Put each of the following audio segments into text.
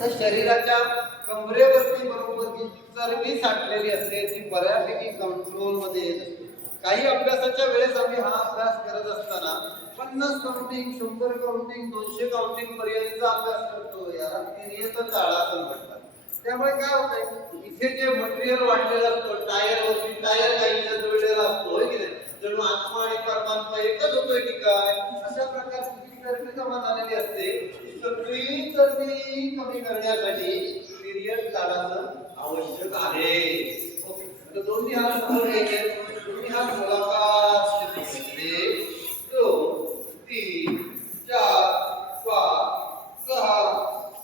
तर शरीराच्या कमरेवरती बरोबर जी चरबी साठलेली असते ती बऱ्यापैकी कंट्रोलमध्ये येत असते. काही अभ्यासाच्या वेळेस आम्ही हा अभ्यास करत असताना पन्नास काउंटिंग शंभर काउंटिंग दोनशे काउंटिंग पर्यंतचा अभ्यास करतो. याला तिर्यक ताळासन म्हणतात त्यामुळे काय होतंय इथे जे मटेरियल वाढलेलं असतो टायर वरती टायर काही जोडलेला असतो होय की नाही? जणू आत्मा आणि परमात्मा एकच होतोय की काय अशा प्रकारची जी चरबी जमा झालेली असते. सगळी कमी करण्यासाठी पिरियड काढायचं आवश्यक आहे. ओके. दोन्ही हात समोर घ्यायचे. दोन्ही हात स्थितीमध्ये. दोन तीन चार पाच सहा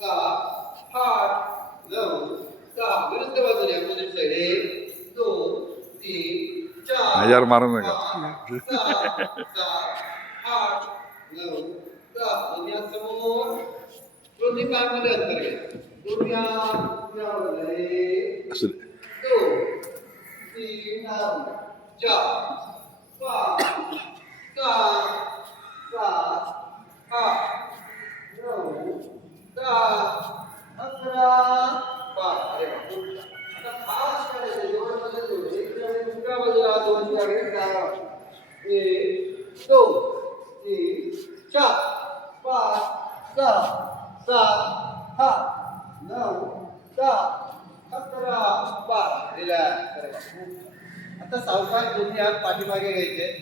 सात आठ नऊ दहा. विरुद्ध बाजूने अपोजिट साईड दोन तीन चार हजार मारू नका. सात सात आठ नऊ दहा अकरा बारा अरे वा. आता सहा सात आठ नऊ दहा अकरा बारा रिलॅक्स आता सावकाश दोन्ही हात पाठीमागे घ्यायचे.